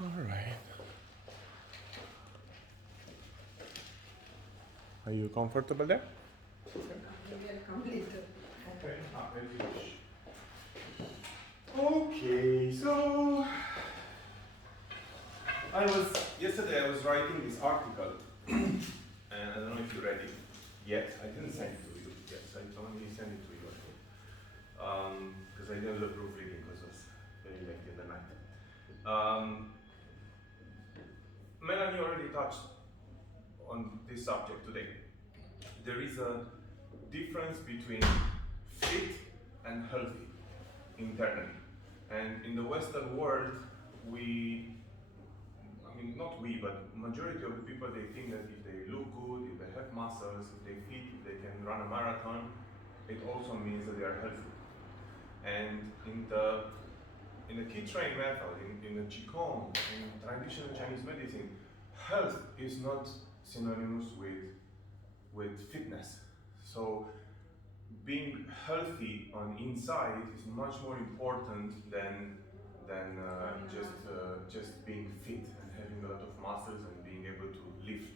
All right. Are you comfortable there? Okay, as you wish. Okay, so yesterday I was writing this article, and I don't know if you read it yet. I didn't send it to you. Yes, I only sent it to you. Because I didn't approve reading because it was very late in the night. Melanie already touched on this subject today. There is a difference between fit and healthy internally. And in the Western world, not we, but majority of the people, they think that if they look good, if they have muscles, if they fit, if they can run a marathon, it also means that they are healthy. And in the key train method, in the Qigong, in traditional Chinese medicine, health is not synonymous with fitness. So being healthy on inside is much more important than just being fit and having a lot of muscles and being able to lift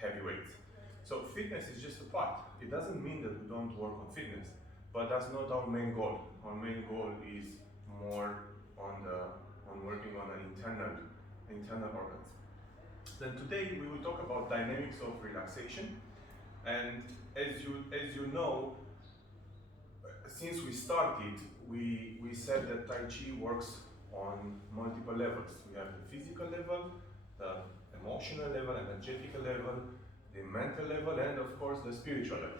heavy weights. So fitness is just a part. It doesn't mean that we don't work on fitness, but that's not our main goal. Our main goal is more on working on an internal organs. Then today we will talk about dynamics of relaxation. And as you know, since we started, we said that Tai Chi works on multiple levels. We have the physical level, the emotional level, energetical level, the mental level, and of course the spiritual level.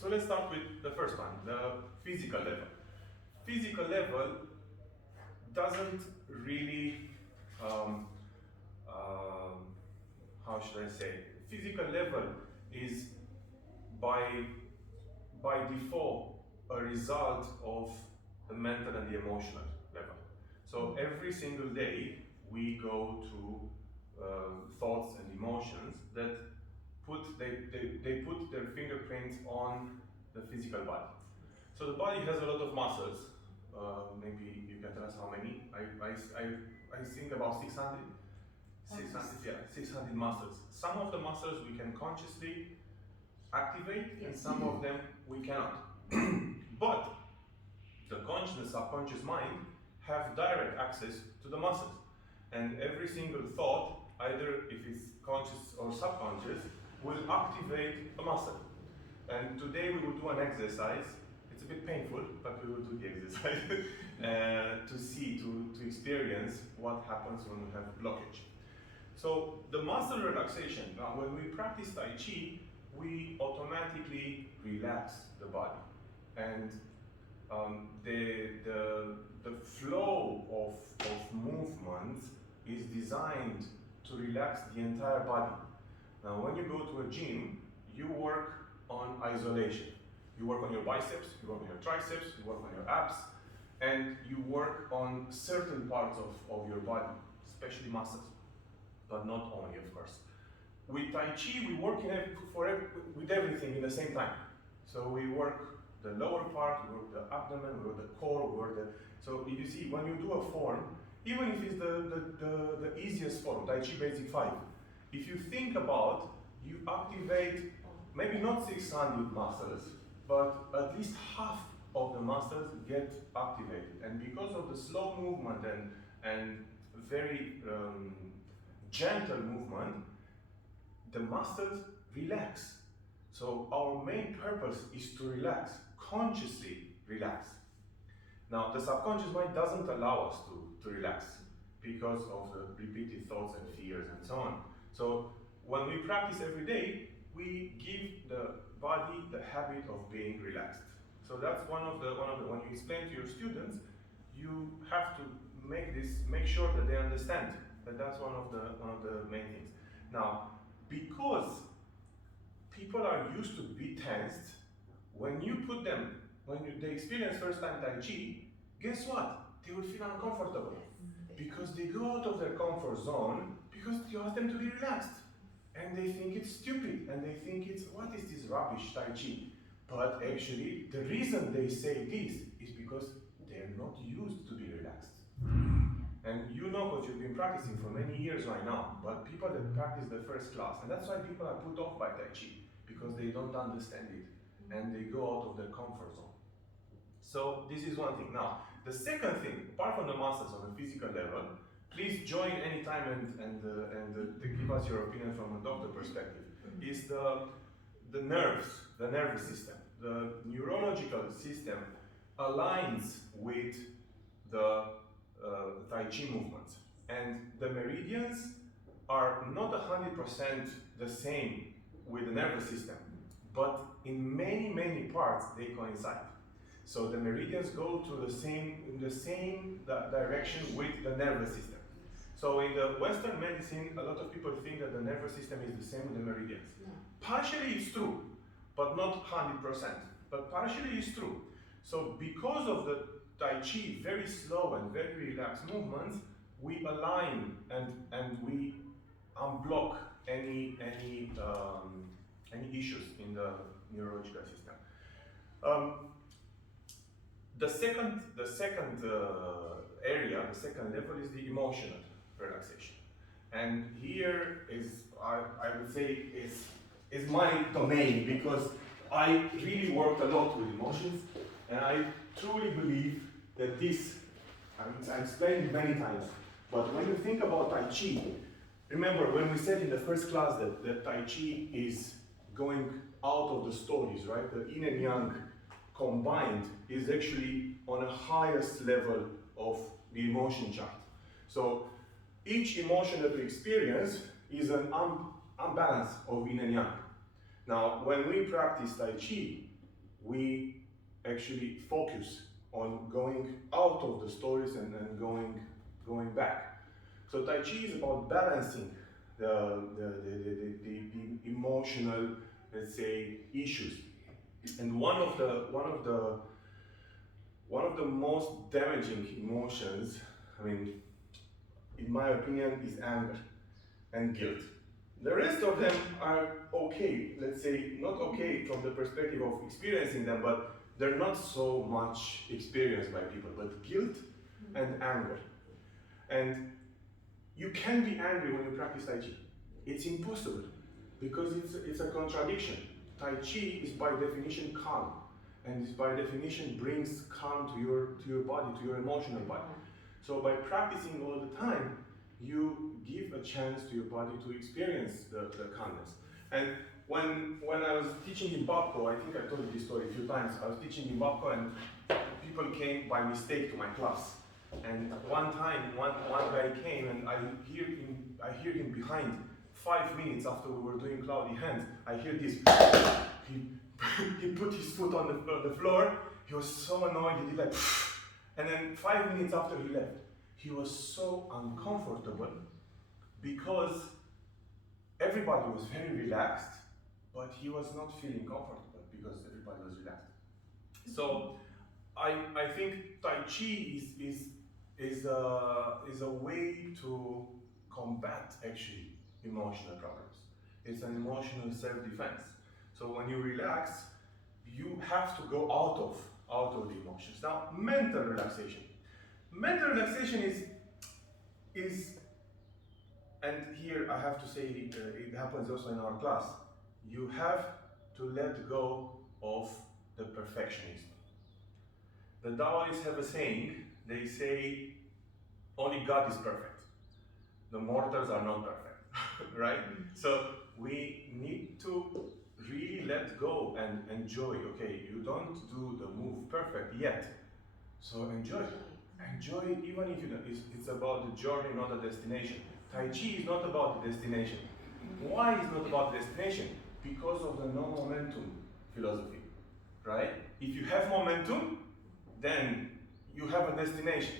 So let's start with the first one, the physical level. Physical level doesn't really, how should I say, physical level is by default a result of the mental and the emotional level. So every single day we go through thoughts and emotions that put their fingerprints on the physical body. So the body has a lot of muscles. Maybe you can tell us how many. I think about 600. 600 muscles. Some of the muscles we can consciously activate, and some of them we cannot. But the conscious and subconscious mind have direct access to the muscles. And every single thought, either if it's conscious or subconscious, will activate a muscle. And today we will do an exercise. It's a bit painful, but we will do the exercise to experience what happens when we have blockage. So the muscle relaxation, now when we practice Tai Chi, we automatically relax the body. And the flow of movement is designed to relax the entire body. Now when you go to a gym, you work on isolation. You work on your biceps, you work on your triceps, you work on your abs, and you work on certain parts of your body, especially muscles, but not only, of course. With Tai Chi, we work with everything in the same time. So we work the lower part, we work the abdomen, we work the core, we work so if you see, when you do a form, even if it's the easiest form, Tai Chi Basic 5, if you think about, you activate maybe not 600 muscles, but at least half of the muscles get activated. And because of the slow movement and very gentle movement, the muscles relax. So our main purpose is to relax, consciously relax. Now the subconscious mind doesn't allow us to relax because of the repeated thoughts and fears and so on. So when we practice every day, we give the body the habit of being relaxed. So that's one of the when you explain to your students, you have to make sure that they understand that that's one of the main things. Now, because people are used to be tensed, when they experience first time Tai Chi, guess what? They will feel uncomfortable because they go out of their comfort zone because you ask them to be relaxed. And they think it's stupid, and they think what is this rubbish Tai Chi? But actually, the reason they say this is because they're not used to be relaxed. practicing for many years right now, but people that practice the first class, and that's why people are put off by Tai Chi, because they don't understand it, and they go out of their comfort zone. So this is one thing. Now, the second thing, apart from the masters on a physical level, please join anytime and give us your opinion from a doctor perspective, is the nerves, the nervous system. The neurological system aligns with the Tai Chi movements. And the meridians are not 100% the same with the nervous system, but in many parts they coincide. So the meridians go to in the same direction with the nervous system. So in the Western medicine, a lot of people think that the nervous system is the same with the meridians. No. Partially it's true, but not 100%. But partially it's true. So because of the Tai Chi, very slow and very relaxed movements, we align and we unblock any issues in the neurological system. The second area, the second level, is the emotional relaxation, and here is I would say is my domain, because I really worked a lot with emotions, and I truly believe that this, I explained it many times, but when you think about Tai Chi, remember when we said in the first class that Tai Chi is going out of the stories, right? The yin and yang combined is actually on a highest level of the emotion chart. So each emotion that we experience is an unbalance of yin and yang. Now, when we practice Tai Chi, we actually focus on going out of the stories and then going back. So Tai Chi is about balancing the emotional, let's say, issues. And one of the most damaging emotions, I mean, in my opinion, is anger and guilt. The rest of them are okay, let's say, not okay from the perspective of experiencing them, but they're not so much experienced by people, but guilt and anger. And you can be angry when you practice Tai Chi. It's impossible, because it's a contradiction. Tai Chi is by definition calm, and is by definition brings calm to your body, to your emotional body. So by practicing all the time, you give a chance to your body to experience the calmness. And when I was teaching in Babco, I think I told you this story a few times, I was teaching in Babco and people came by mistake to my class. And one time, one guy came and I hear him behind 5 minutes after we were doing cloudy hands, I hear this, he put his foot on the floor, he was so annoyed, he did like, and then 5 minutes after he left, he was so uncomfortable because everybody was very relaxed, but he was not feeling comfortable because everybody was relaxed. So I think Tai Chi is a way to combat actually emotional problems. It's an emotional self-defense. So when you relax, you have to go out of the emotions. Now, mental relaxation. Mental relaxation is, and here I have to say it happens also in our class. You have to let go of the perfectionism. The Taoists have a saying. They say, only God is perfect. The mortals are not perfect, right? So we need to really let go and enjoy. Okay, you don't do the move perfect yet, so enjoy. Enjoy it even if you don't. It's about the journey, not the destination. Tai Chi is not about the destination. Why is not about the destination? Because of the no momentum philosophy, right? If you have momentum, then you have a destination.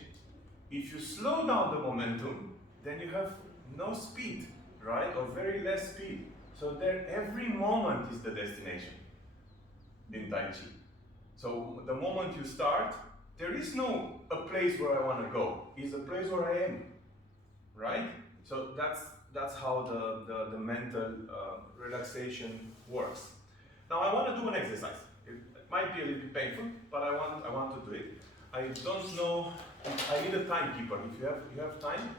If you slow down the momentum, then you have no speed, right? Or very less speed. So there, every moment is the destination in Tai Chi. So the moment you start, there is no a place where I want to go. It's a place where I am, right? So that's how the mental relaxation works. Now I want to do an exercise. It might be a little bit painful, but I want to do it. I don't know. I need a timekeeper. If you have time,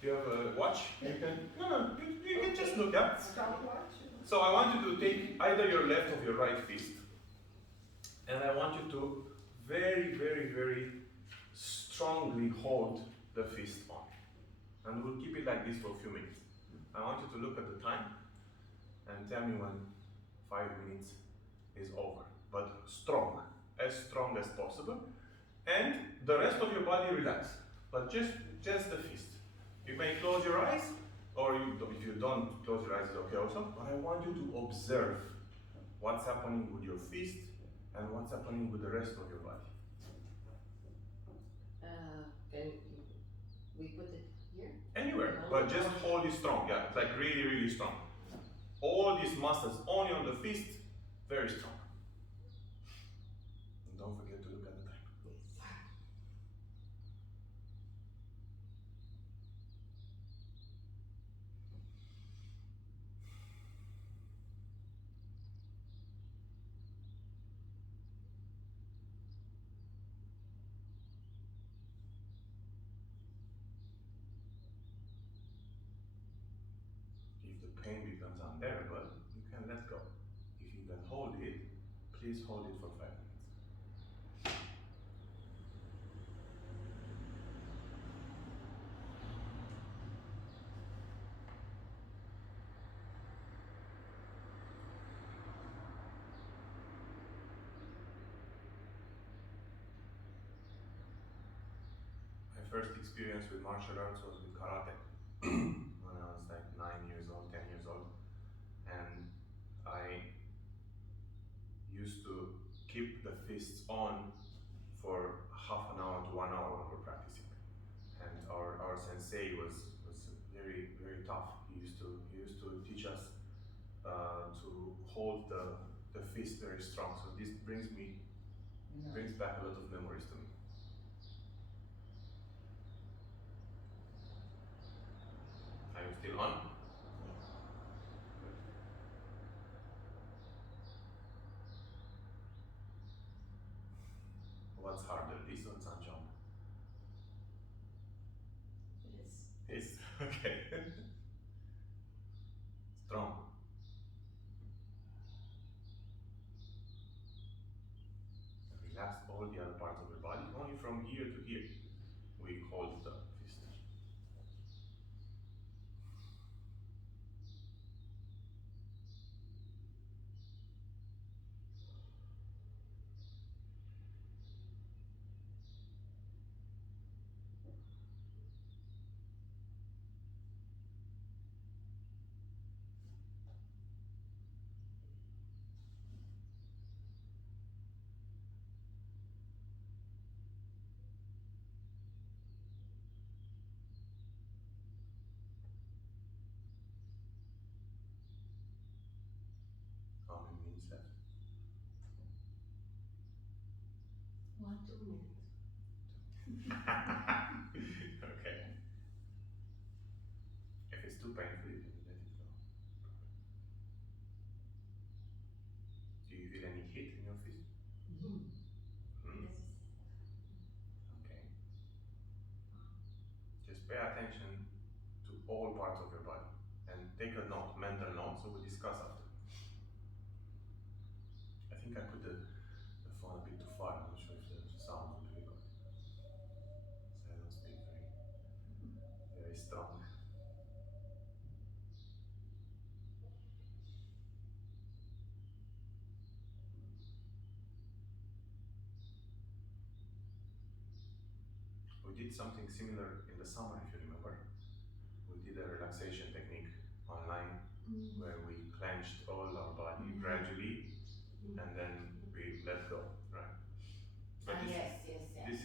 Do you have a watch? You can, no, you can just look at. Stopwatch? So I want you to take either your left or your right fist, and I want you to very, very, very strongly hold the fist on. And we'll keep it like this for a few minutes. I want you to look at the time and tell me when 5 minutes is over. But strong as possible. And the rest of your body relax. But just the fist. You may close your eyes, or if you don't close your eyes, it's okay also. But I want you to observe what's happening with your fist and what's happening with the rest of your body. Can we put it here? Anywhere, but just hold it strong. Yeah, it's like really, really strong. All these muscles only on the fist, very strong. And don't forget to look at the time. Yes. If the pain becomes unbearable, you can let go. If you can hold it, please hold it for 5 minutes. My first experience with martial arts was with karate when I was like 9 years old, 10 years old. And I used to keep the fists on for half an hour to 1 hour when we're practicing. And our sensei was very, very tough. He used to teach us to hold the fist very strong. So this brings back a lot of memories to me. Are you still on? What's harder, this or Sanjong? This. Okay. Strong. Relax all the other parts of your body. Only from here to here we hold the fist. How many minutes left? 2 minutes. Okay. If it's too painful, you can let it go. Do you feel any heat in your fist? Mm-hmm. Hmm? Yes. Okay. Just pay attention to all parts of your body and take a note, mental note, so we'll discuss after. I think I put the phone a bit too far. I'm not sure if the sound will be good. So I don't speak very strong. We did something similar in the summer, if you remember. We did a relaxation technique online where we clenched all our body gradually and then we let go, right? But Yes,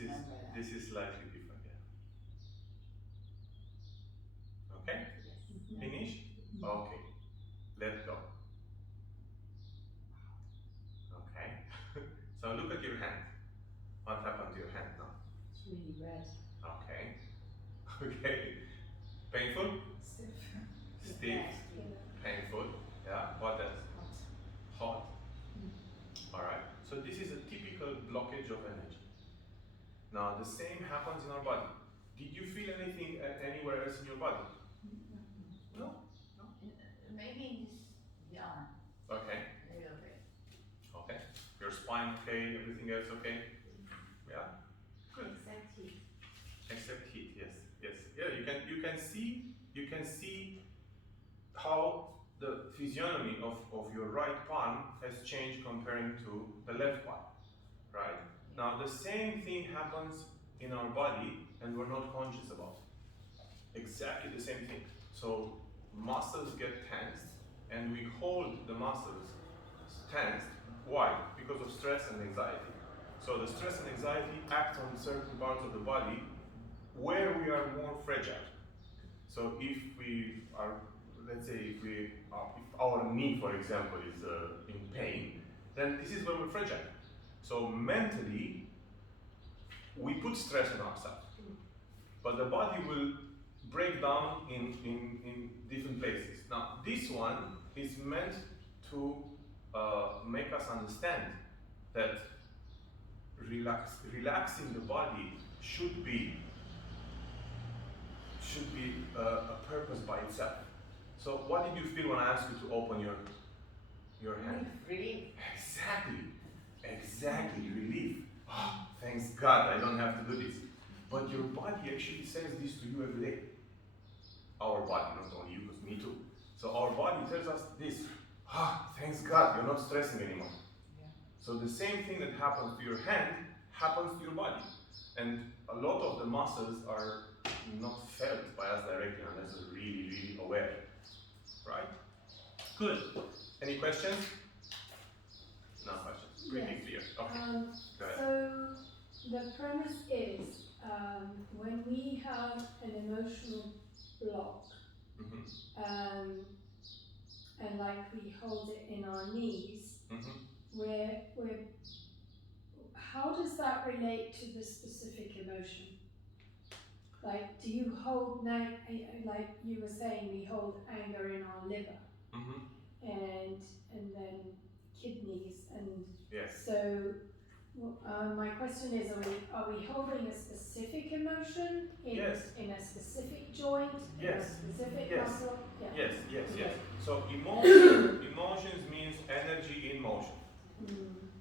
remember that. this is slightly different, yeah. Okay? Yes. Finish? Okay. Let go. Okay. So look at your hand. What happened to your hand now? It's really red. Okay. Okay. Painful? Stiff. Stiff. Painful. Yeah. What else? Hot. Alright. So this is a typical blockage of energy. Now the same happens in our body. Did you feel anything anywhere else in your body? No? Maybe in the arm. Okay. A little bit. Okay. Your spine okay, everything else okay? Yeah? Good. Except heat. Except heat, yes. Yes. Yeah, you can see how the physiognomy of your right palm has changed comparing to the left palm. Right? Now the same thing happens in our body and we're not conscious about it. Exactly the same thing. So muscles get tensed and we hold the muscles tensed. Why? Because of stress and anxiety. So the stress and anxiety act on certain parts of the body where we are more fragile. So if we are, let's say, if our knee, for example, is in pain, then this is where we're fragile. So mentally, we put stress on ourselves, but the body will break down in different places. Now, this one is meant to make us understand that relaxing the body should be a purpose by itself. So, what did you feel when I asked you to open your hand? Relief. Exactly, relief. Oh, thanks God, I don't have to do this. But your body actually says this to you every day. Our body, not only you, because me too. So our body tells us this. Thanks God, you're not stressing anymore. Yeah. So the same thing that happens to your hand happens to your body. And a lot of the muscles are not felt by us directly unless we're really, really aware. Right? Good. Any questions? No questions. Pretty clear. Okay. Go ahead. So the premise is when we have an emotional block, and like we hold it in our knees, how does that relate to the specific emotion? Like, do you hold like you were saying, we hold anger in our liver, and then kidneys, and Yes. so my question is: are we holding a specific emotion in a specific joint, in a specific muscle? Yeah. Yes. So emotions means energy in motion,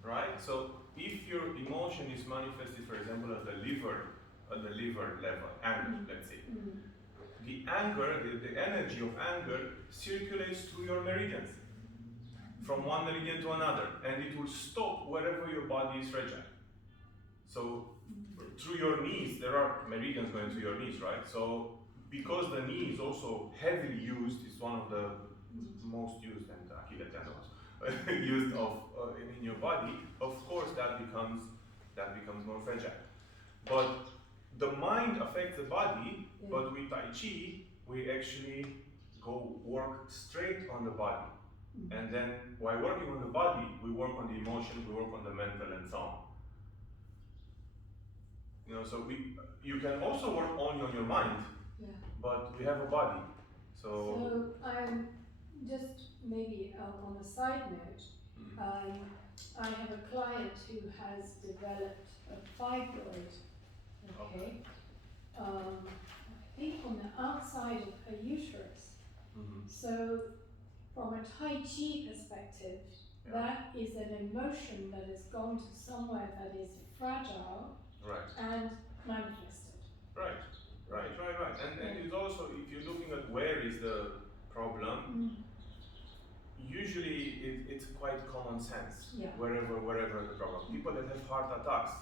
right? So if your emotion is manifested, for example, at the liver level, anger, let's say, the anger, the energy of anger circulates through your meridians, from one meridian to another, and it will stop wherever your body is fragile. So through your knees, there are meridians going through your knees, right? So because the knee is also heavily used, it's one of the most used and Achilles tendons used in your body. Of course, that becomes more fragile. But the mind affects the body. But with Tai Chi, we actually go work straight on the body. And then while working on the body, we work on the emotion, we work on the mental, and so on. You know, so you can also work only on your mind, but we have a body. So I'm just maybe on a side note, I have a client who has developed a fibroid. Okay. I think on the outside of her uterus. So from a Tai Chi perspective, that is an emotion that has gone to somewhere that is fragile and manifested. Right. And it's also, if you're looking at where is the problem, usually it's quite common sense. Wherever the problem. People that have heart attacks,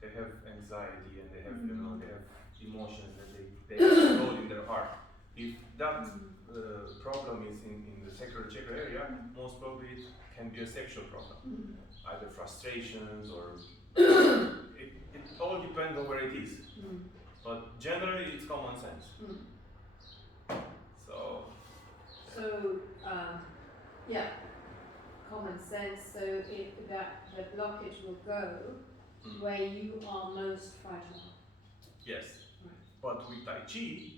they have anxiety and they have they have emotions that they explode in their heart. If that problem is in the sacral chakra area, most probably it can be a sexual problem, either frustrations or it all depends on where it is. But generally, it's common sense. So common sense. So that the blockage will go where you are most fragile. Yes. But with Tai Chi,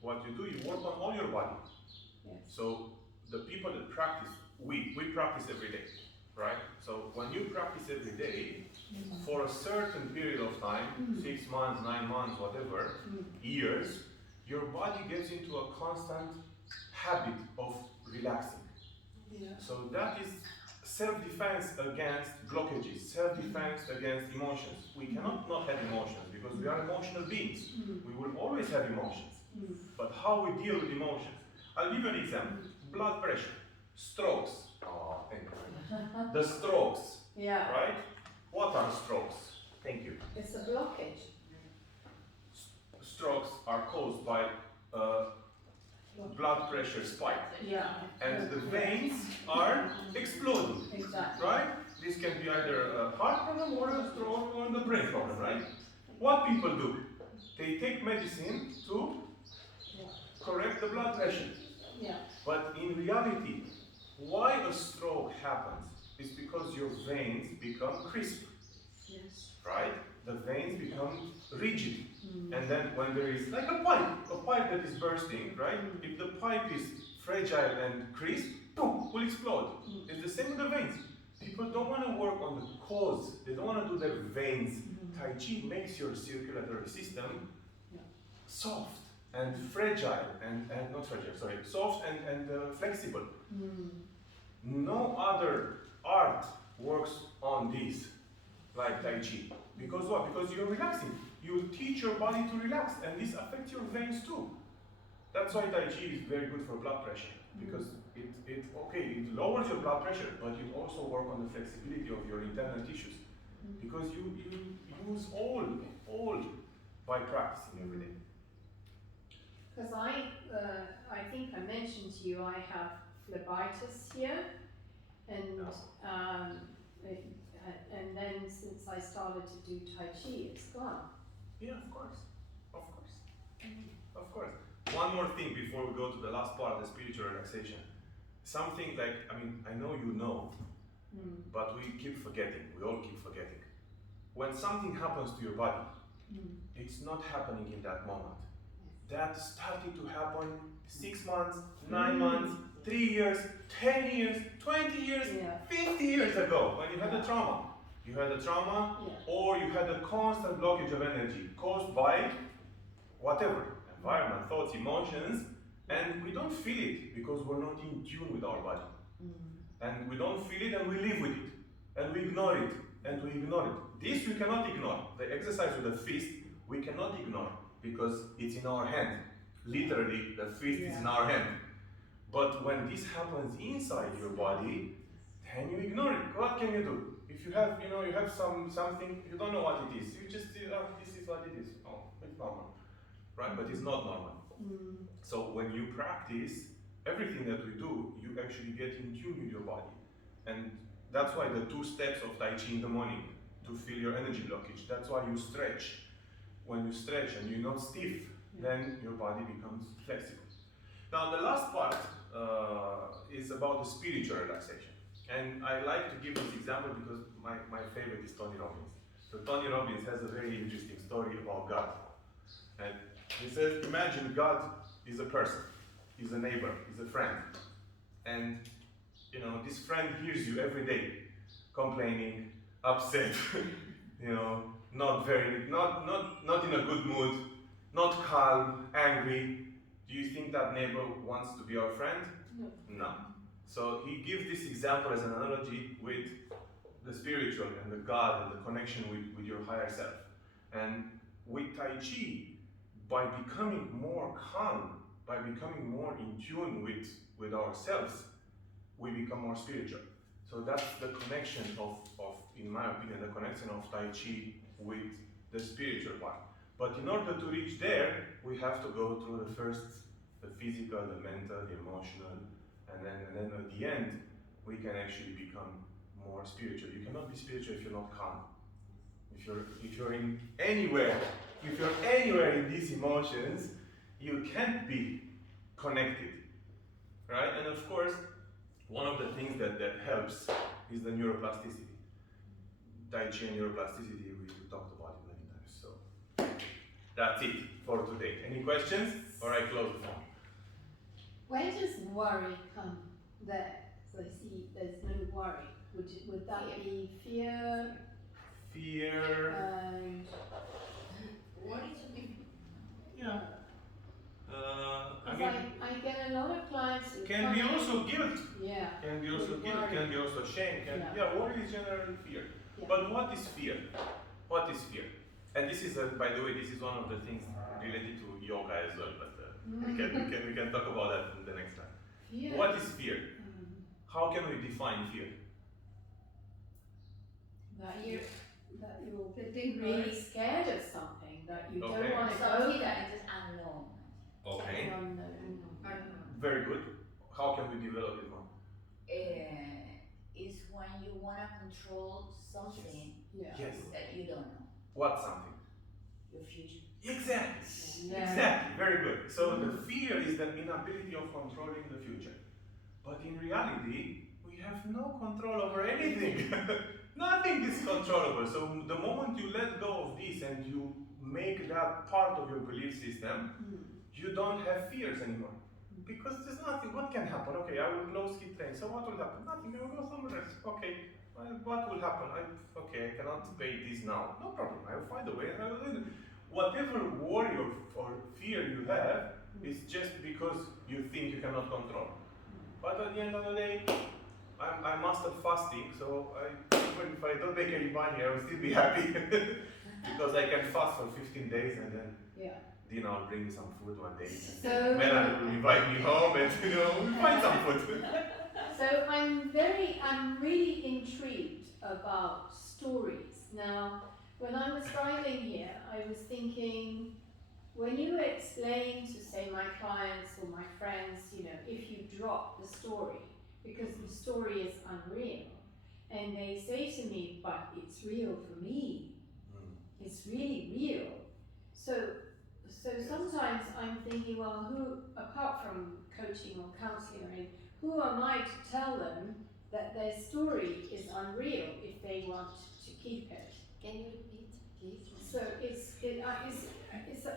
what you do, you work on all your body. So the people that practice, we practice every day. right? So when you practice every day, for a certain period of time, 6 months, 9 months, whatever, years, your body gets into a constant habit of relaxing. Yeah. So that is self-defense against blockages, self-defense against emotions. We cannot not have emotions because we are emotional beings. We will always have emotions. But how we deal with emotions? I'll give you an example. Blood pressure, strokes. Oh, thank you. The strokes, Yeah. right? What are strokes? Thank you. It's a blockage. Strokes are caused by blood pressure spike. Yeah. And the veins are exploding. Exactly. Right? This can be either a heart problem or a stroke or a brain problem, right? What people do? They take medicine to correct the blood pressure. Yeah. But in reality, why a stroke happens is because your veins become crisp. Yes. Right? The veins become rigid. And then when there is like a pipe that is bursting, right? If the pipe is fragile and crisp, boom, will explode. It's the same with the veins. People don't want to work on the cause. They don't want to do their veins. Tai Chi makes your circulatory system soft and fragile and not fragile, sorry, soft and flexible. No other art works on this like Tai Chi. Because what? Because you're relaxing. You teach your body to relax, and this affects your veins too. That's why Tai Chi is very good for blood pressure, because it lowers your blood pressure, but it also works on the flexibility of your internal tissues, because you use all by practicing every day. Because I think I mentioned to you I have phlebitis here, and and then since I started to do Tai Chi, it's gone. Yeah, of course. Of course. One more thing before we go to the last part, the spiritual relaxation. Something like, I know you know, but we keep forgetting. We all keep forgetting. When something happens to your body, it's not happening in that moment. That started to happen 6 months, 9 months, 3 years, 10 years, 20 years, 50 years ago when you had a trauma. You had a trauma or you had a constant blockage of energy caused by whatever, environment, thoughts, emotions, and we don't feel it because we're not in tune with our body. And we don't feel it and we live with it. And we ignore it and we ignore it. This we cannot ignore. The exercise with the fist, we cannot ignore because it's in our hand. Literally, the fist is in our hand. But when this happens inside your body, then you ignore it. What can you do? If you have, you have something, you don't know what it is. You just say, this is what it is. Oh, it's normal. Right? But it's not normal. So when you practice, everything that we do, you actually get in tune with your body. And that's why the 2 steps of Tai Chi in the morning, to feel your energy blockage. That's why you stretch. When you stretch and you're not stiff, then your body becomes flexible. Now the last part is about the spiritual relaxation. And I like to give this example because my favorite is Tony Robbins. So Tony Robbins has a very interesting story about God. And he says, imagine God is a person, is a neighbor, is a friend. And this friend hears you every day, complaining, upset, not in a good mood, not calm, angry. Do you think that neighbor wants to be our friend? No. So he gives this example as an analogy with the spiritual and the God and the connection with your higher self. And with Tai Chi, by becoming more calm, by becoming more in tune with ourselves, we become more spiritual. So that's the connection of, in my opinion, the connection of Tai Chi with the spiritual part. But in order to reach there, we have to go through the physical, the mental, the emotional, and then at the end, we can actually become more spiritual. You cannot be spiritual if you're not calm. If you're anywhere in these emotions, you can't be connected, right? And of course, one of the things that helps is the neuroplasticity. Tai Chi and neuroplasticity, we talked about it many times. So that's it for today. Any questions? Or I close the phone. Where does worry come there? So I see there's no worry. would that be fear? Fear. And What is a big? Yeah. I 'cause mean, I get a lot of clients who can come be in- also guilt. Yeah. Can be also guilt. Worry. Can be also shame. Yeah. Worry is generally fear. Yeah. But what is fear? What is fear? And this is, by the way, this is one of the things related to yoga as well. But we can talk about that in the next time. Fear. What is fear? Mm. How can we define fear? That you're The thing really is- scared of something, that you Okay. don't want to go Something there. that is unknown. Okay. Unknown. Very good. How can we develop it more? Is when you want to control something Yeah. Yes. that you don't know. What something? Your future. Exactly. Yeah. Exactly. Very good. So the fear is the inability of controlling the future. But in reality, we have no control over anything. Nothing is controllable. So the moment you let go of this and you make that part of your belief system, you don't have fears anymore. Because there's nothing. What can happen? Okay, I will close Skid Train. So what will happen? Nothing. I will go somewhere else. Okay. What will happen? I cannot pay this now. No problem. I will find a way and I will do it. Whatever worry or fear you have is just because you think you cannot control. But at the end of the day, I mastered fasting, so even if I don't make any money, I will still be happy because I can fast for 15 days and then Yeah. Dina will bring me some food one day. So Mela will invite me home and we'll find some food. So I'm really intrigued about stories. Now, when I was driving here, I was thinking, when you explain to, say, my clients or my friends, if you drop the story, because the story is unreal, and they say to me, but it's real for me. It's really real. So sometimes I'm thinking, well, who, apart from coaching or counseling, who am I to tell them that their story is unreal if they want to keep it? Can you repeat, please? So it's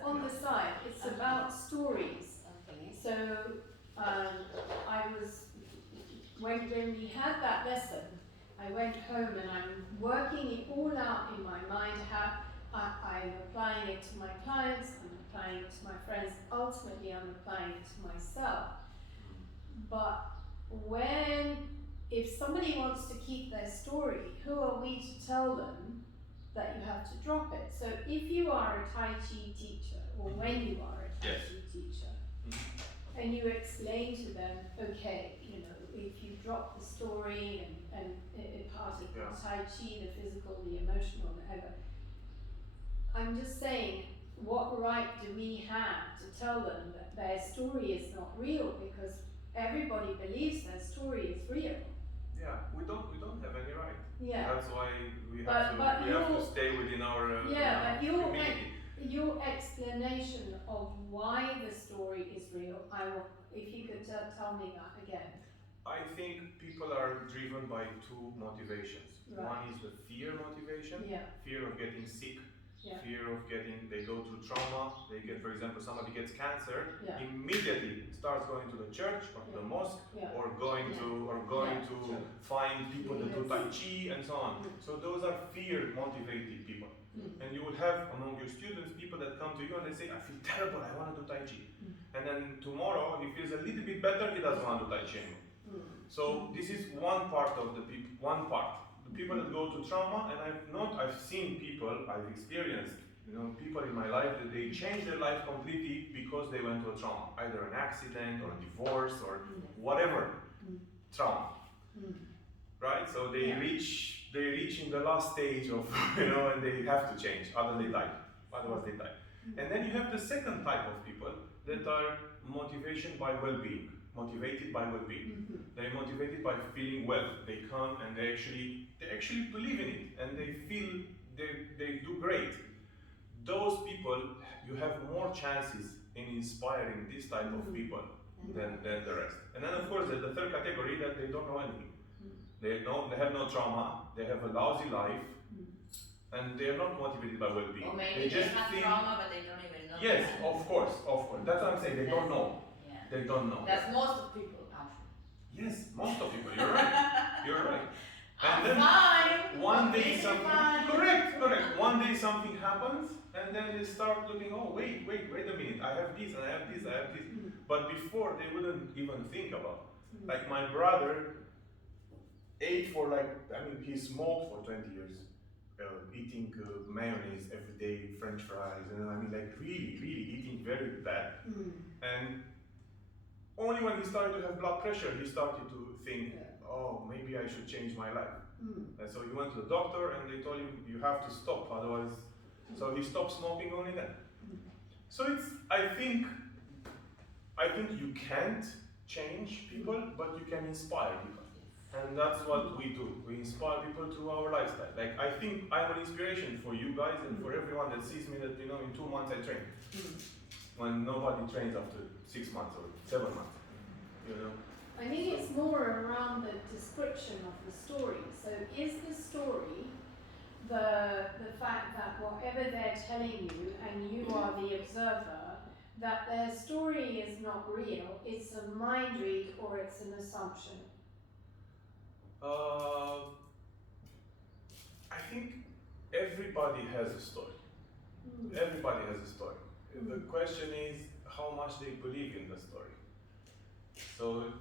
on the side. It's about stories. Okay. So when we had that lesson, I went home and I'm working it all out in my mind. How I'm applying it to my clients. I'm applying it to my friends. Ultimately, I'm applying it to myself. But if somebody wants to keep their story, who are we to tell them that you have to drop it? So if you are a Tai Chi teacher, or when you are a Tai Chi teacher, and you explain to them, okay, if you drop the story and part of the Tai Chi, the physical, the emotional, whatever, I'm just saying, what right do we have to tell them that their story is not real? Because everybody believes their story is real. Yeah, we don't have any right. Yeah. That's why we have to stay within our community. Your explanation of why the story is real, if you could tell me that again. I think people are driven by two motivations. Right. One is the fear motivation, fear of getting sick, fear of they go through trauma, they get, for example, somebody gets cancer, immediately starts going to the church or to the mosque, or going to find people that do Tai Chi and so on. So those are fear motivated people. And you will have among your students people that come to you and they say, I feel terrible, I want to do Tai Chi. And then tomorrow he feels a little bit better, he doesn't want to do Tai Chi anymore. So this is one part of the people, The people that go to trauma, and I've seen people, I've experienced, people in my life that they change their life completely because they went to a trauma, either an accident or a divorce or whatever trauma, right? So they reach in the last stage of, and they have to change, otherwise they die. And then you have the second type of people that are motivated by well-being. They're motivated by feeling well. They come and they actually believe in it, and they feel they do great. Those people, you have more chances in inspiring this type of people than the rest. And then of course there's the third category that they don't know anything. They have no trauma, they have a lousy life, and they are not motivated by well-being. Or maybe they just have think, trauma, but they don't even know. yes, of course. That's what I'm saying. They don't know. Yeah. They don't know. That's most of people, actually. Yes, most of people. You're right. You're right. And then fine. one day Completely something, fine. correct. One day something happens, and then they start looking. Oh, wait a minute. I have this, and I have this, I have this. But before they wouldn't even think about. Like my brother ate for he smoked for 20 years, eating mayonnaise every day, French fries, and really eating very bad. And only when he started to have blood pressure, he started to think, oh, maybe I should change my life. And so he went to the doctor, and they told him, you have to stop, otherwise. So he stopped smoking only then. So I think you can't change people, but you can inspire people. And that's what we do. We inspire people through our lifestyle. Like, I think I'm an inspiration for you guys and for everyone that sees me that, in 2 months I train. When nobody trains after 6 months or 7 months, I think it's more around the description of the story. So is the story the fact that whatever they're telling you and you are the observer, that their story is not real, it's a mind read or it's an assumption? I think everybody has a story. Everybody has a story. The question is how much they believe in the story. So,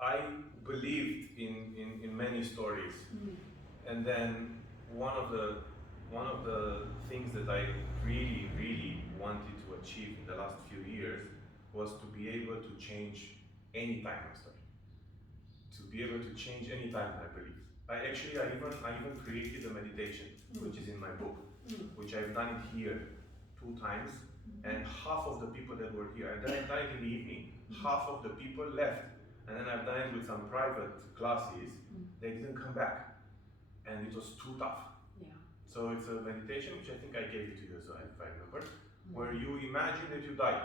I believed in many stories, and then one of the things that I really wanted to achieve in the last few years was to be able to change any time my story. To be able to change any time my beliefs. I even created a meditation, which is in my book, which I've done it here 2 times, and half of the people that were here, and then I done it in the evening, half of the people left, and then I've done it with some private classes, they didn't come back, and it was too tough. So it's a meditation, which I think I gave it to you, so if I remember, where you imagine that you die.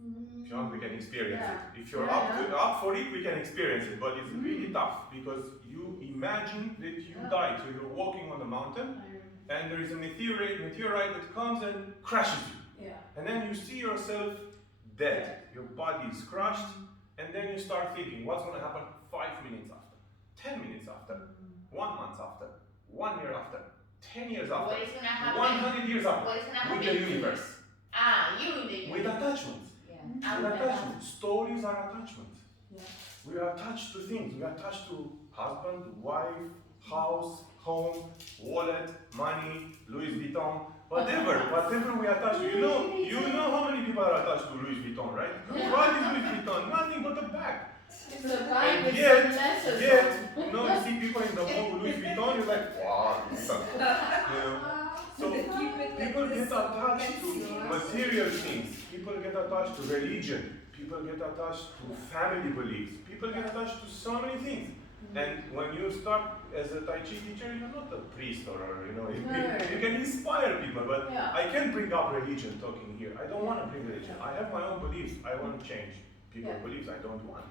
If you want, we can experience it. If you're up for it, we can experience it. But it's really tough because you imagine that you die. So you're walking on the mountain, and there is a meteorite that comes and crashes you. And then you see yourself dead. Your body is crushed, and then you start thinking, what's going to happen 5 minutes after, 10 minutes after, 1 month after, 1 year after, 10 years after, What is gonna happen? 100 years after, What is gonna with happen? the universe, You in the universe. with attachments. With attachment. Stories are attachment. We are attached to things. We are attached to husband, wife, house, home, wallet, money, Louis Vuitton, whatever we attach to. You know how many people are attached to Louis Vuitton, right? What is Louis Vuitton? Nothing but a bag. It's a bag with Yet, some letters you see people in the mall with Louis Vuitton, you're like, wow, Louis Vuitton. So people get attached to material things. People get attached to religion. People get attached to family beliefs. People get attached to so many things. And when you start as a Tai Chi teacher, you're not a priest you can inspire people. But I can't bring up religion talking here. I don't want to bring religion. I have my own beliefs. I want to change people's beliefs. I don't want.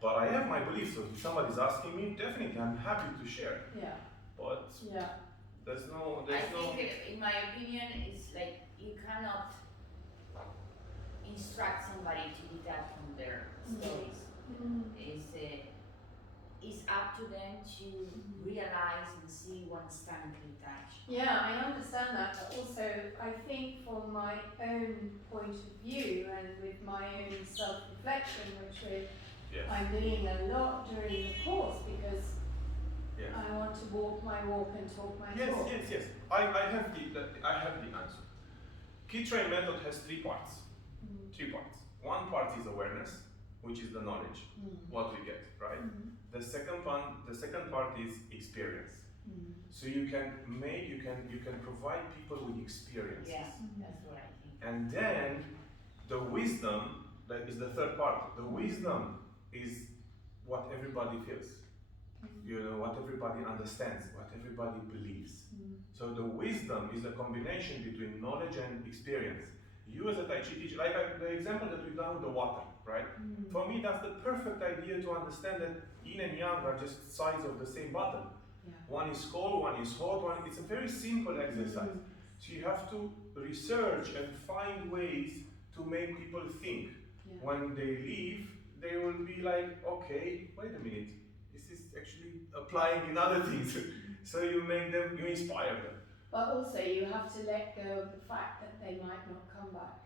But I have my beliefs. So if somebody's asking me, definitely I'm happy to share. But there's no. I think, in my opinion, it's like you cannot instruct somebody to detach from their stories. It's up to them to realize and see one's time to detach. I understand that, but also I think from my own point of view and with my own self-reflection, which I'm doing a lot during the course because I want to walk my walk and talk my talk. Yes. I have the answer. Key Train method has 3 parts. 3 parts. One part is awareness, which is the knowledge, what we get, right? The second part is experience. So you can provide people with experiences. That's what I think. And then the wisdom, that is the third part. The wisdom is what everybody feels. What everybody understands, what everybody believes. So the wisdom is a combination between knowledge and experience. You as a Tai Chi teacher, like the example that we've done with the water, right? For me, that's the perfect idea to understand that yin and yang are just sides of the same bottle. One is cold, one is hot, it's a very simple exercise. So you have to research and find ways to make people think. When they leave, they will be like, okay, wait a minute, this is actually applying in other things. So you make them, you inspire them. But also you have to let go of the fact that they might not come back.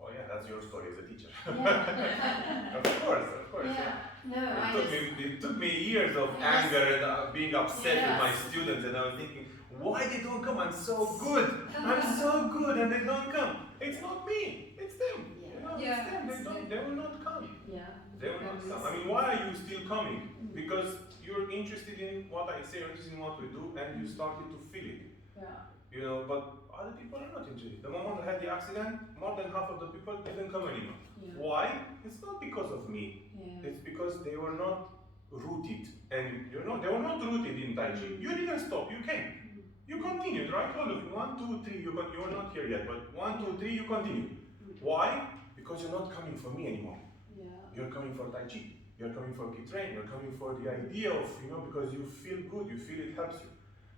Oh yeah, that's your story as a teacher. Yeah. Of course, Yeah, no, I It took me years of I just- anger and being upset with my Yes. students, and I was thinking, why they don't come? I'm so good, I'm so good, and they don't come. It's not me, it's them. You know, Yeah. it's them. They will not come. Yeah. They will not come. I mean, why are you still coming? Because you're interested in what I say, you're interested in what we do, and you started to feel it. Yeah. You know, but other people are not interested. The moment I had the accident, more than half of the people didn't come anymore. Yeah. Why? It's not because of me. Yeah. It's because they were not rooted, and you know they were not rooted in Tai Chi. You didn't stop. You came. You continued, right? Oh, look, 1, 2, 3. You are not here yet, but 1, 2, 3. You continued. Why? Because you're not coming for me anymore. Yeah. You're coming for Tai Chi. You're coming for Ki Train. You're coming for the idea of, you know, because you feel good. You feel it helps you.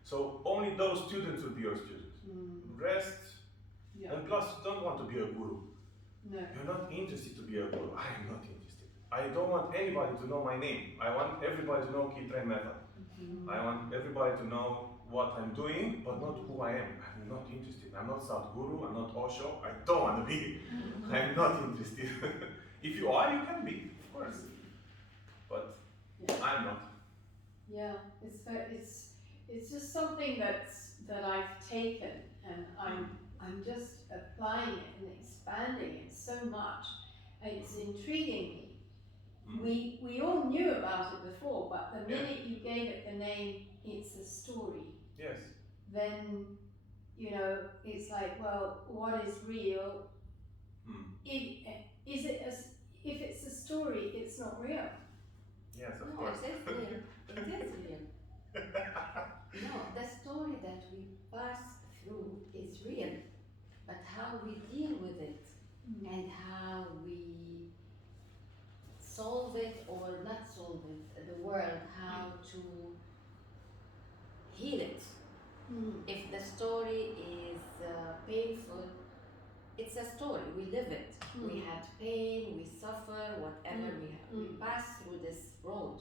So only those students will be your students. Rest. Yeah. And plus, you don't want to be a guru. No. You're not interested to be a guru. I am not interested. I don't want anybody to know my name. I want everybody to know Ki Train method. I want everybody to know what I'm doing, but not who I am. I'm not interested. I'm not Sadhguru. I'm not Osho. I don't want to be. I'm not interested. If you are, you can be, of course. But Yeah. I'm not. Yeah, it's just something that I've taken, and I'm just applying it and expanding it so much. It's intriguing me. We all knew about it before, but the minute you gave it the name, it's a story. Yes. Then, you know, it's like, well, what is real? Is it if it's a story, it's not real. Yes, of No, course. it is real. It is real. No, the story that we pass through is real, but how we deal with it and how we solve it or not solve it, the world, how to heal it. If the story is painful, it's a story, we live it. We had pain, we suffer, whatever we pass through this road.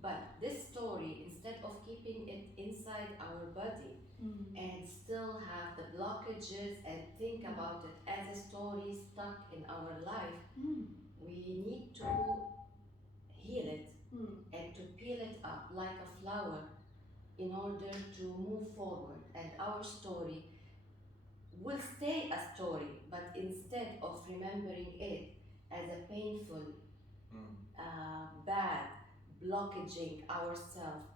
But this story, instead of keeping it inside our body and still have the blockages and think about it as a story stuck in our life, we need to heal it and to peel it up like a flower in order to move forward. And our story will stay a story, but instead of remembering it as a painful, bad, blockaging ourselves,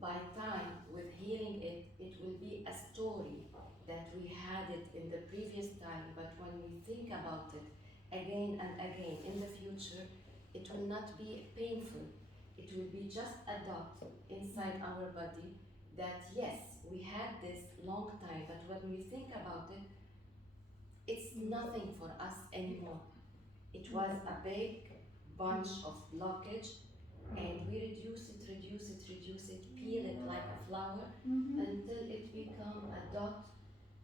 by time with healing it, it will be a story that we had it in the previous time, but when we think about it again and again in the future, it will not be painful. It will be just a dot inside our body that yes, we had this long time, but when we think about it, it's nothing for us anymore. It was a big bunch of blockage, and we reduce it, peel it like a flower until it become a dot,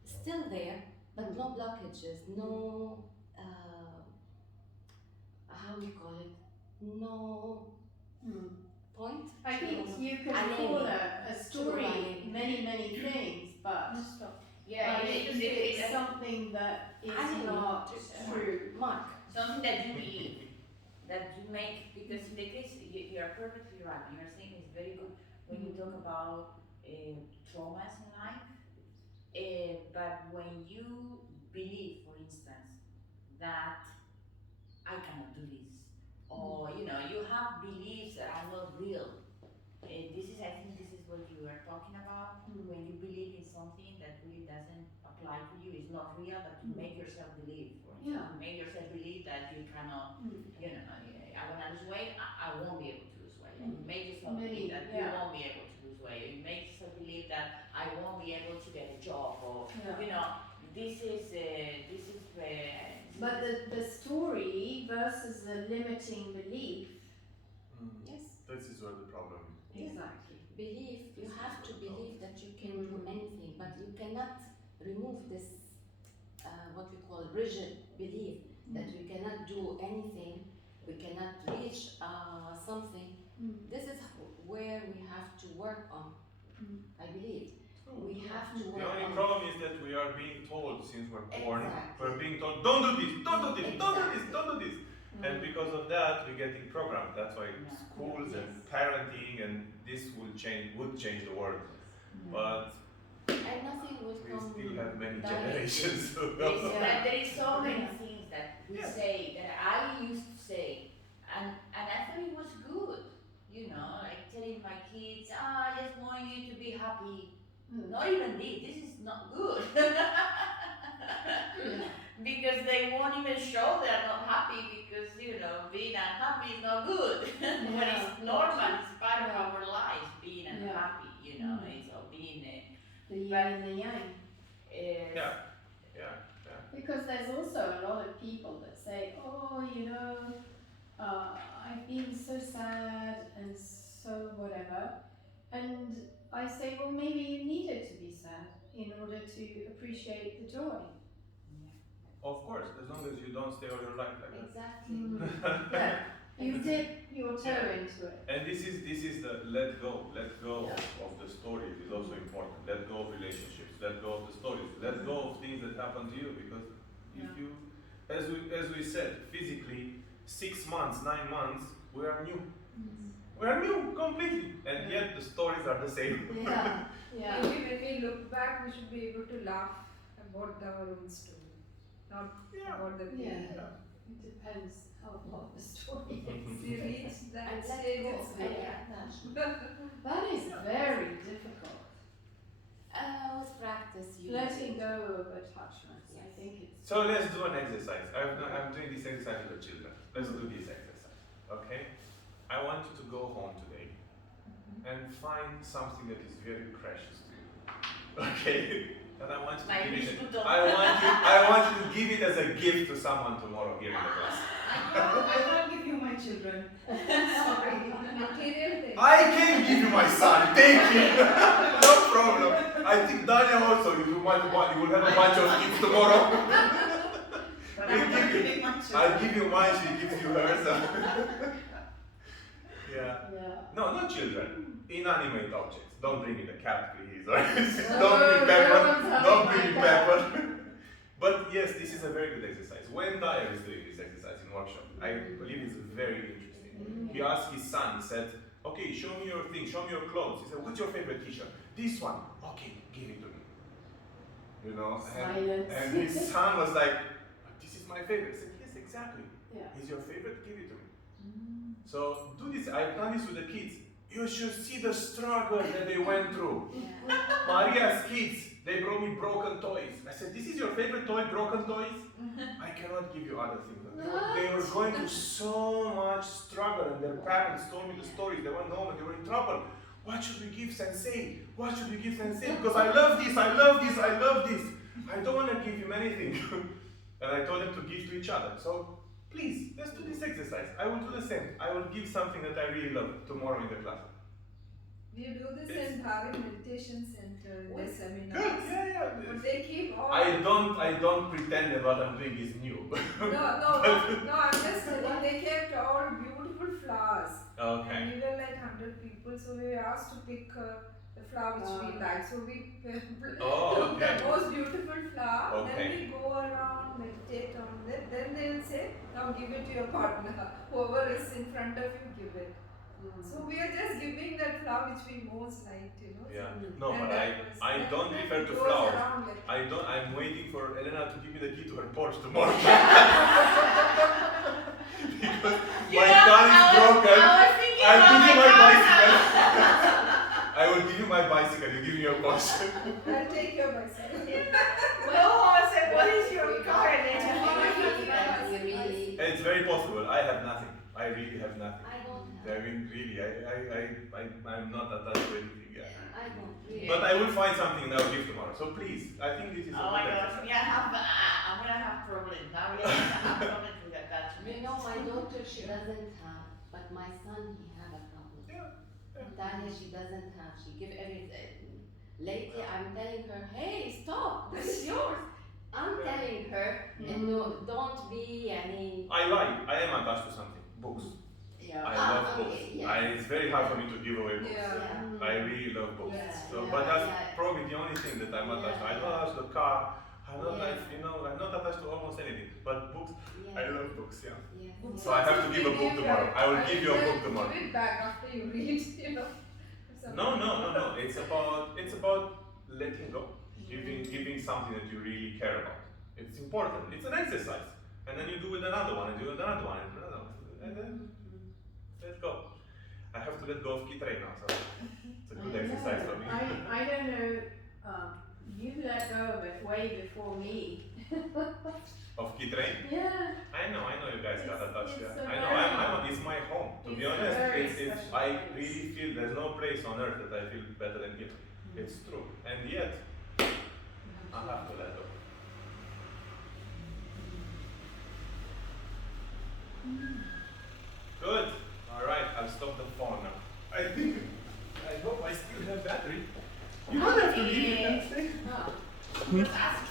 still there, but no blockages, no, how we call it, no point. I think you can Aligning. call a story Aligning. many things, but Yeah, if it's something that is Aligning. not true. Mark. something that you believe, that you make, because in the case, you are perfectly right, and you're saying it's very good when you talk about traumas in life, but when you believe, for instance, that I cannot do this, or you know, you have beliefs that are not real. This is, I think, this is what you are talking about. When you believe in something that really doesn't apply to you, is not real, but you make yourself believe. For instance, Yeah. you make yourself believe that you cannot, you know, I want to lose weight, I won't be able to lose weight. And you make yourself believe that you won't be able to lose weight. You make yourself believe that I won't be able to get a job, or you know, this is. But the story versus the limiting belief. Yes. This is where the problem is. Exactly. Believe, you have to believe that you can do anything, but you cannot remove this, what we call rigid belief, that you cannot do anything we cannot reach something. This is where we have to work on. I believe we have to The work only on. problem is that we are being told since we're born, Exactly. we're being told, don't do this, don't do this, don't do this, Exactly. don't do this. And because of that, we're getting programmed. That's why Yeah. schools and Yes. parenting and this would change the world. But And nothing will we come still have many directly. generations. There is so many things that we Yeah. say that I used to say, and I thought it was good. You know, like telling my kids, I just want you to be happy. Not even this. This is not good. Because they won't even show they're not happy because being unhappy is not good. But it's normal. It's part of our lives being unhappy. It's all being The yin and the yang. Yeah. Because there's also a lot of people that say, oh, I've been so sad and so whatever. And I say, well, maybe you needed to be sad in order to appreciate the joy. Of course, as long as you don't stay all your life like that. Exactly. Yeah, you dip your toe into it. And this is the let go of the stories is also important. Let go of relationships, let go of the stories, let go of things that happen to you, because if you, as we said, physically 6 months, 9 months, we are new. We are new completely, and yet the stories are the same. Yeah. Maybe when we look back, we should be able to laugh about our own story, not about the people. It depends what the story is. We reach And that let stage, go it's of like, any attachment. That is very difficult. With practice, you Letting go of attachments, I think it's. So let's do an exercise. I'm doing this exercise with the children. Let's do this exercise, okay? I want you to go home today and find something that is very precious to you, okay? And I want you to give it. I want you to give it as a gift to someone tomorrow here in the class. I can't give you my children. Sorry. material things. I can give you my son. Thank you. No problem. I think Dania also. You will have a bunch of gifts tomorrow. But We'll I'm give not you. giving my children. I'll give you mine. She gives you hers. Yeah. No, not children. Inanimate objects. Don't bring me the cat, please. Don't bring Pepper. Don't bring me Pepper. But yes, this is a very good exercise. When Dyer is doing this exercise in workshop, I believe it's very interesting. He asked his son, he said, okay, show me your thing, show me your clothes. He said, what's your favorite t-shirt? This one. Okay, give it to me. Silence. And his son was like, but this is my favorite. I said, yes, exactly. Is your favorite? Give it to me. So do this. I've done this with the kids. You should see the struggle that they went through. Maria's kids, they brought me broken toys. I said, this is your favorite toy, broken toys? I cannot give you other things. They were going through so much struggle, and their parents told me the stories. They went home and they were in trouble. What should we give Sensei? What should we give Sensei? Because I love this, I love this, I love this. I don't want to give him anything. And I told them to give to each other. So please, let's do this exercise. I will do the same. I will give something that I really love tomorrow in the class. We do this in Bharat Meditation Center, in the seminars. Good, yeah. But they keep all. I don't pretend that what I'm doing is new. No, I'm just telling, they kept all beautiful flowers. Okay. And we were like 100 people, so we were asked to pick the flower which we like. So we took okay. the most beautiful flower, Okay. then we go around, meditate on it, then they will say, now give it to your partner. Whoever is in front of you, give it. So we are just giving that flower which we most liked, Yeah. No, And but that was- I and don't then refer it to goes flowers. around like- I'm waiting for Elena to give me the key to her Porsche tomorrow. Because my car is broken. I'll give you my bicycle. I will give you my bicycle. You give me your Porsche. I'll take your bicycle. No, I said, what is your car? And then It's very possible. I have nothing. I really have nothing. I don't I have. mean, really, I'm not attached to anything yet. I don't really. But I will find something and I'll give tomorrow. So please, I think this is a Oh my good gosh, exercise. I'm gonna have problems. Now we're gonna have problems with attachment. You know, my daughter, she doesn't have, but my son, he have a problem. Tanya, she doesn't have. She give everything. Lately, I'm telling her, hey, stop, this is yours. I'm telling her, and no, don't be any. I lie. I am attached to something. books. Yeah. I Ah, love books. okay, yes. It's very hard for me to give away books. Yeah. Yeah. I really love books. Yeah, So, yeah, but that's yeah. probably the only thing that I'm attached to. I don't Yeah. attach to the car. I'm not, Yeah. I'm not attached to almost anything. But books, Yeah. I love books. Yeah. Yes, Books So I have to also give a book you, tomorrow. I will right? give you a book Like, tomorrow. Give it back after you read, you know. No. It's about letting go, giving something that you really care about. It's important. It's an exercise, and then you do with another one, and do with another one, and another one, and then let go. I have to let go of key train now, so it's a good I exercise know. for me. I don't know. You let go of it way before me. Of key train. Yeah. I know you guys got attached. It's Yeah. a I know. very- It's my home. To be it's a honest, very it's special I place. really feel there's no place on earth that I feel better than here. It's true, and yet I have to let go. Good. All right. I'll stop the phone now. I hope I still have battery. You don't have to leave it. Ah. Just ask